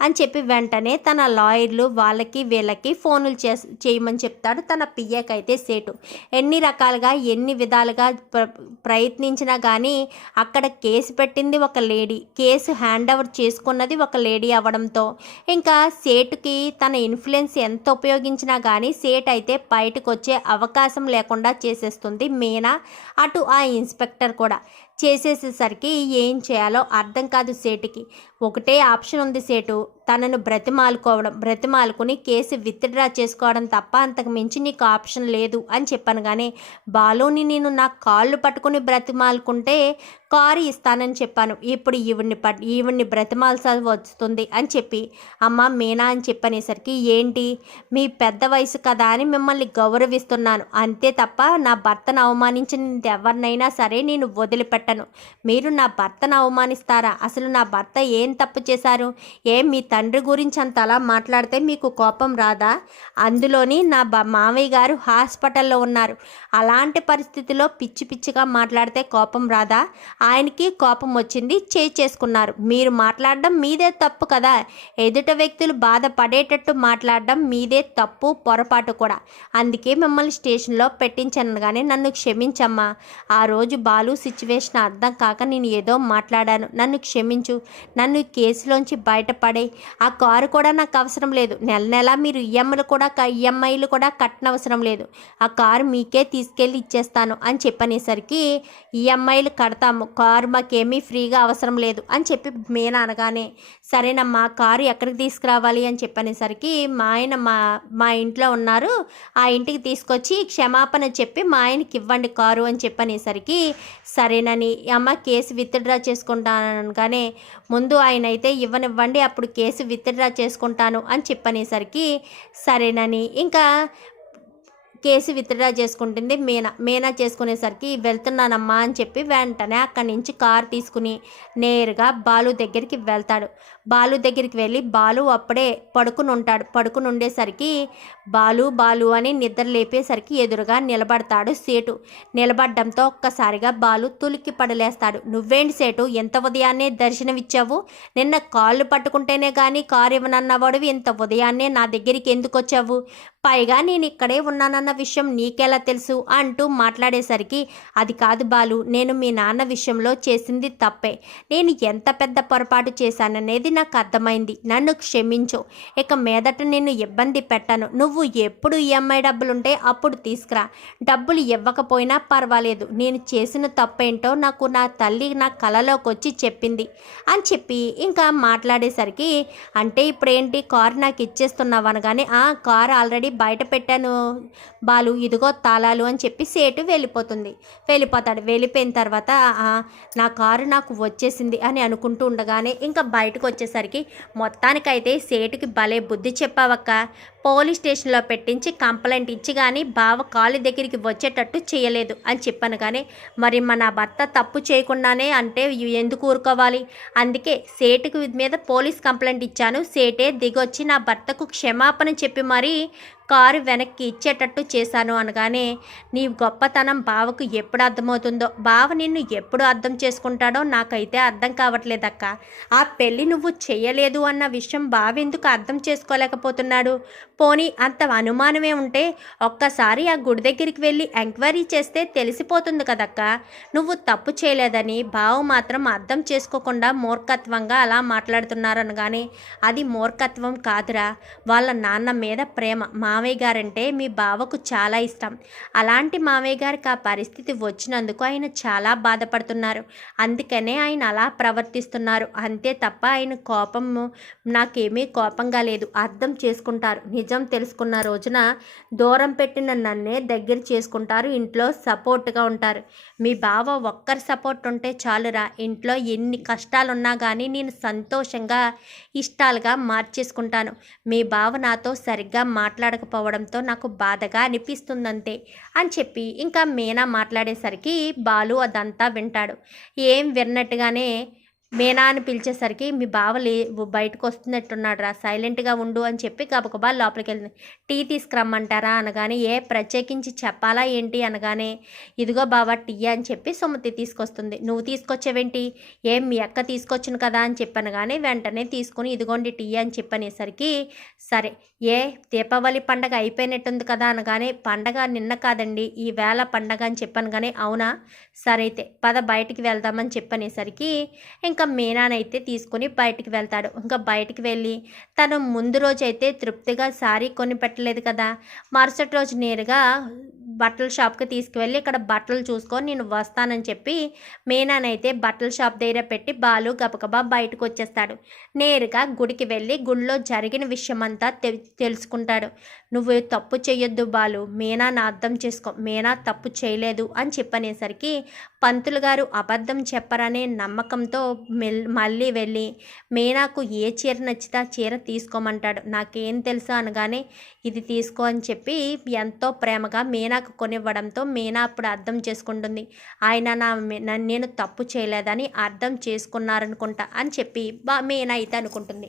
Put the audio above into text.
అని చెప్పి వెంటనే తన లాయర్లు వాళ్ళకి వీళ్ళకి ఫోనులు చే చేయమని చెప్తాడు. తన పియ్యకైతే సేటు. ఎన్ని రకాలుగా ఎన్ని విధాలుగా ప్ర ప్రయత్నించినా కానీ అక్కడ కేసు పెట్టింది ఒక లేడీ. కేసు హ్యాండ్ ఓవర్ చేసుకున్నది ఒక లేడీ అవ్వడంతో. ఇంకా సేటుకి తన ఇన్ఫ్లుయెన్స్ ఎంత ఉపయోగించినా కానీ సేట్ అయితే బయటకు వచ్చే అవకాశం లేకుండా చేసేస్తుంది మీనా. అటు ఆ ఇన్స్పెక్టర్ కూడా. చేసేసేసరికి ఏం చేయాలో అర్థం కాదు సేటుకి. ఒకటే ఆప్షన్ ఉంది సేటు. తనను బ్రతిమాలుకోవడం బ్రతిమాలుకుని కేసు విత్డ్రా చేసుకోవడం తప్ప అంతకు మించి నీకు ఆప్షన్ లేదు అని చెప్పాను కానీ బాలుని నేను నా కాళ్ళు పట్టుకుని బ్రతిమాలుకుంటే కారు ఇస్తానని చెప్పాను. ఇప్పుడు ఈవిడ్ని పట్ ఈవిడ్ని బ్రతిమాల్సాల్సి వస్తుంది అని చెప్పి అమ్మ మీనా అని చెప్పనేసరికి ఏంటి? మీ పెద్ద వయసు కదా అని మిమ్మల్ని గౌరవిస్తున్నాను. అంతే తప్ప నా భర్తను అవమానించిన ఎవరినైనా సరే నేను వదిలిపెట్టను. మీరు నా భర్తను అవమానిస్తారా? అసలు నా భర్త ఏం తప్పు చేశారు? ఏం మీ తండ్రి గురించి అంత అలా మాట్లాడితే మీకు కోపం రాదా? అందులోని నా బ మామయ్య గారు హాస్పిటల్లో ఉన్నారు. అలాంటి పరిస్థితిలో పిచ్చి పిచ్చిగా మాట్లాడితే కోపం రాదా? ఆయనకి కోపం వచ్చింది చేయి చేసుకున్నారు. మీరు మాట్లాడడం మీదే తప్పు కదా? ఎదుట వ్యక్తులు బాధపడేటట్టు మాట్లాడడం మీదే తప్పు పొరపాటు కూడా. అందుకే మిమ్మల్ని స్టేషన్లో పెట్టించాను కానీ నన్ను క్షమించమ్మా. ఆ రోజు బాలు సిచ్యువేషన్ అర్థం కాక నేను ఏదో మాట్లాడాను. నన్ను క్షమించు. నన్ను కేసులోంచి బయటపడే ఆ కారు కూడా నాకు అవసరం లేదు. నెల నెల మీరు ఈఎంఐలు కూడా ఈఎంఐలు కూడా కట్టనవసరం లేదు. ఆ కారు మీకే తీసుకెళ్ళి ఇచ్చేస్తాను అని చెప్పనేసరికి ఈఎంఐలు కడతాము. కారు మాకేమీ ఫ్రీగా అవసరం లేదు అని చెప్పి మీనా అనగానే సరేనమ్మా కారు ఎక్కడికి తీసుకురావాలి అని చెప్పనేసరికి మా ఆయన మా మా ఇంట్లో ఉన్నారు. ఆ ఇంటికి తీసుకొచ్చి క్షమాపణ చెప్పి మా ఆయనకి ఇవ్వండి కారు అని చెప్పనేసరికి సరేనని అమ్మ కేసు విత్డ్రా చేసుకుంటాను అనగానే ముందు ఆయన అయితే ఇవ్వనివ్వండి అప్పుడు కేసు విత్డ్రా చేసుకుంటాను అని చెప్పనేసరికి సరేనని ఇంకా కేసు విత్డ్రా చేసుకుంటుంది. మీనా మీనా చేసుకునేసరికి వెళ్తున్నానమ్మా అని చెప్పి వెంటనే అక్కడి నుంచి కార్ తీసుకుని నేరుగా బాలు దగ్గరికి వెళ్తాడు. బాలు దగ్గరికి వెళ్ళి బాలు అప్పుడే పడుకుని ఉంటాడు. పడుకుని ఉండేసరికి బాలు బాలు అని నిద్ర లేపేసరికి ఎదురుగా నిలబడతాడు సేటు. నిలబడడంతో ఒక్కసారిగా బాలు తులికి పడలేస్తాడు. నువ్వేంటి సేటు ఎంత ఉదయాన్నే దర్శనమిచ్చావు? నిన్న కాళ్ళు పట్టుకుంటేనే కానీ కారు ఇవ్వనన్నవాడు ఇంత ఉదయాన్నే నా దగ్గరికి ఎందుకు వచ్చావు పైగా నేను ఇక్కడే ఉన్నానన్న విషయం నీకెలా తెలుసు అంటూ మాట్లాడేసరికి అది కాదు బాలు నేను మీ నాన్న విషయంలో చేసింది తప్పే. నేను ఎంత పెద్ద పొరపాటు చేశాననేది నాకు అర్థమైంది. నన్ను క్షమించు. ఇక మీదట నేను ఇబ్బంది పెట్టాను. నువ్వు ఎప్పుడు ఈఎంఐ డబ్బులుంటే అప్పుడు తీసుకురా. డబ్బులు ఇవ్వకపోయినా పర్వాలేదు. నేను చేసిన తప్పేంటో నాకు నా తల్లి నా కలలోకి వచ్చి చెప్పింది. అని చెప్పి ఇంకా మాట్లాడేసరికి అంటే ఇప్పుడేంటి కారు నాకు ఇచ్చేస్తున్నావు అనగానే ఆ కారు ఆల్రెడీ బయట పెట్టాను. బాలు ఇదిగో తాళాలు అని చెప్పి సేటు వెళ్ళిపోతుంది. వెళ్ళిపోతాడు. వెళ్ళిపోయిన తర్వాత నా కారు నాకు వచ్చేసింది అని అనుకుంటూ ఉండగానే ఇంకా బయటకు వచ్చేసరికి మొత్తానికైతే సేటుకి భలే బుద్ధి చెప్పావక్క. పోలీస్ స్టేషన్లో పెట్టించి కంప్లైంట్ ఇచ్చి కానీ బావ కాలు దగ్గరికి వచ్చేటట్టు చేయలేదు అని చెప్పాను కానీ మరి మన భర్త తప్పు చేయకుండానే అంటే ఎందుకు ఊరుకోవాలి? అందుకే సేటుకి మీద పోలీస్ కంప్లైంట్ ఇచ్చాను. సేటే దిగొచ్చి నా భర్తకు క్షమాపణ చెప్పి మరీ కారు వెనక్కి ఇచ్చేటట్టు చేశాను అనగానే నీ గొప్పతనం బావకు ఎప్పుడు అర్థమవుతుందో బావ నిన్ను ఎప్పుడు అర్థం చేసుకుంటాడో నాకైతే అర్థం కావట్లేదక్క. ఆ పెళ్ళి నువ్వు చేయలేదు అన్న విషయం బావ ఎందుకు అర్థం చేసుకోలేకపోతున్నాడు? పోనీ అంత అనుమానమే ఉంటే ఒక్కసారి ఆ గుడి దగ్గరికి వెళ్ళి ఎంక్వైరీ చేస్తే తెలిసిపోతుంది కదక్క. నువ్వు తప్పు చేయలేదని బావ మాత్రం అర్థం చేసుకోకుండా మూర్ఖత్వంగా అలా మాట్లాడుతున్నారనగానే అది మూర్ఖత్వం కాదురా వాళ్ళ నాన్న మీద ప్రేమ మా మామయ్య గారంటే మీ బావకు చాలా ఇష్టం. అలాంటి మామయ్య గారికి ఆ పరిస్థితి వచ్చినందుకు ఆయన చాలా బాధపడుతున్నారు. అందుకనే ఆయన అలా ప్రవర్తిస్తున్నారు. అంతే తప్ప ఆయన కోపము నాకేమీ కోపంగా లేదు. అర్థం చేసుకుంటారు. నిజం తెలుసుకున్న రోజున దూరం పెట్టిన నన్నే దగ్గర చేసుకుంటారు. ఇంట్లో సపోర్ట్గా ఉంటారు. మీ బావ ఒక్కరి సపోర్ట్ ఉంటే చాలురా. ఇంట్లో ఎన్ని కష్టాలున్నా కానీ నేను సంతోషంగా ఇష్టాలుగా మార్చేసుకుంటాను. మీ బావ నాతో సరిగ్గా లేకపోవడంతో నాకు బాధగా అనిపిస్తుందంతే అని చెప్పి ఇంకా మీనా మాట్లాడేసరికి బాలు అదంతా వింటాడు. ఏం విన్నట్టుగానే మీనా అని పిలిచేసరికి మీ బావ లే బయటకు వస్తున్నట్టున్నాడు రా సైలెంట్గా ఉండు అని చెప్పి గబగబా లోపలికి వెళ్ళింది టీ తీసుకురమ్మంటారా అనగానే ఏ ప్రత్యేకించి చెప్పాలా ఏంటి అనగానే ఇదిగో బావ టీ అని చెప్పి సుమతి తీసుకొస్తుంది. నువ్వు తీసుకొచ్చేవేంటి? ఏం మీ అక్క తీసుకొచ్చును కదా అని చెప్పాను కానీ వెంటనే తీసుకుని ఇదిగోండి టీ అని చెప్పనేసరికి సరే ఏ దీపావళి పండగ అయిపోయినట్టుంది కదా అనగానే పండగ నిన్న కాదండి ఈ వేళ పండగ అని చెప్పాను కానీ అవునా? సరే అయితే పద బయటికి వెళ్దామని చెప్పనేసరికి ఇంకా మీనానైతే తీసుకొని బయటికి వెళ్తాడు. ఇంకా బయటికి వెళ్ళి తను ముందు రోజు అయితే తృప్తిగా శారీ కొని పెట్టలేదు కదా. మరుసటి రోజు నేరుగా బట్టల షాప్కి తీసుకువెళ్ళి ఇక్కడ బట్టలు చూసుకొని నేను వస్తానని చెప్పి మీనానైతే బట్టల షాప్ దగ్గర పెట్టి బాలు గబగబా బయటకు వచ్చేస్తాడు నేరుగా గుడికి వెళ్ళి గుడిలో జరిగిన విషయమంతా తె తెలుసుకుంటాడు. నువ్వు తప్పు చేయొద్దు బాలు. మీనా నా అర్థం చేసుకో. మీనా తప్పు చేయలేదు అని చెప్పనేసరికి పంతులు గారు అబద్ధం చెప్పరనే నమ్మకంతో మెల్ మళ్ళీ వెళ్ళి మీనాకు ఏ చీర నచ్చితే ఆ చీర తీసుకోమంటాడు. నాకేం తెలుసు అనగానే ఇది తీసుకో అని చెప్పి ఎంతో ప్రేమగా మీనాకు కొనివ్వడంతో మీనా అప్పుడు అర్థం చేసుకుంటుంది. ఆయన నా నేను తప్పు చేయలేదని అర్థం చేసుకున్నారనుకుంటా అని చెప్పి బా మీనా అయితే అనుకుంటుంది.